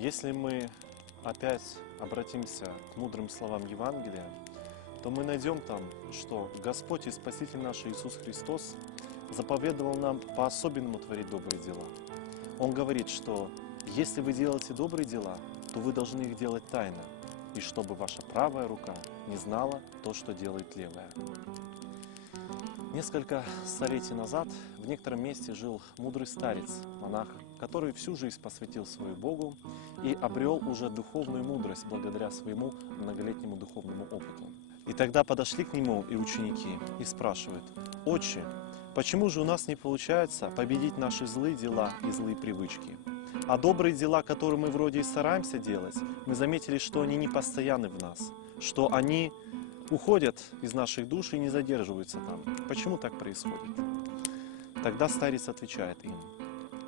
Если мы опять обратимся к мудрым словам Евангелия, то мы найдем там, что Господь и Спаситель наш Иисус Христос заповедовал нам по-особенному творить добрые дела. Он говорит, что если вы делаете добрые дела, то вы должны их делать тайно, и чтобы ваша правая рука не знала то, что делает левая. Несколько столетий назад в некотором месте жил мудрый старец, монах, который всю жизнь посвятил свою Богу и обрел уже духовную мудрость благодаря своему многолетнему духовному опыту. И тогда подошли к нему и ученики и спрашивают: «Отче, почему же у нас не получается победить наши злые дела и злые привычки? А добрые дела, которые мы вроде и стараемся делать, мы заметили, что они не постоянны в нас, что они уходят из наших душ и не задерживаются там. Почему так происходит?» Тогда старец отвечает им: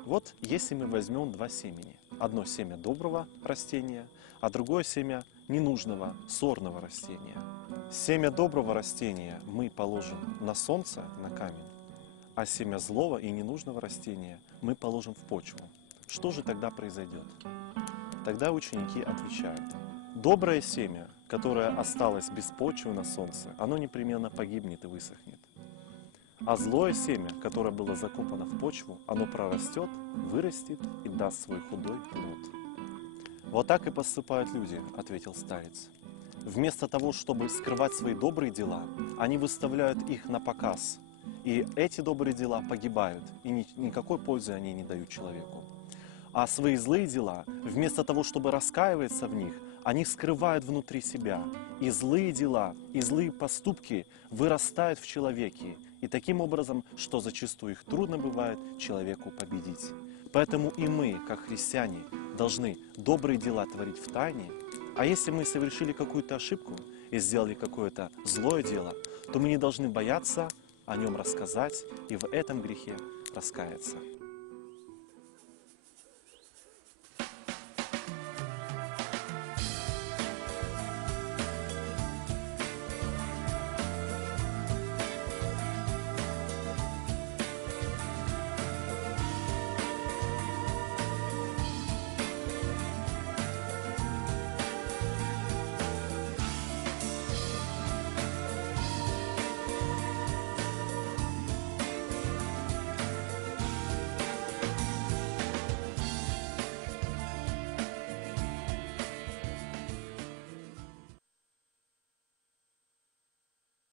вот если мы возьмем два семени, одно семя доброго растения, а другое семя ненужного, сорного растения. Семя доброго растения мы положим на солнце, на камень, а семя злого и ненужного растения мы положим в почву. Что же тогда произойдет? Тогда ученики отвечают: доброе семя, которое осталось без почвы на солнце, оно непременно погибнет и высохнет. А злое семя, которое было закопано в почву, оно прорастет, вырастет и даст свой худой плод. «Вот так и поступают люди», — ответил старец. «Вместо того, чтобы скрывать свои добрые дела, они выставляют их на показ. И эти добрые дела погибают, и никакой пользы они не дают человеку. А свои злые дела, вместо того, чтобы раскаиваться в них, они скрывают внутри себя. И злые дела, и злые поступки вырастают в человеке. И таким образом, что зачастую их трудно бывает человеку победить. Поэтому и мы, как христиане, должны добрые дела творить в тайне. А если мы совершили какую-то ошибку и сделали какое-то злое дело, то мы не должны бояться о нем рассказать и в этом грехе раскаяться».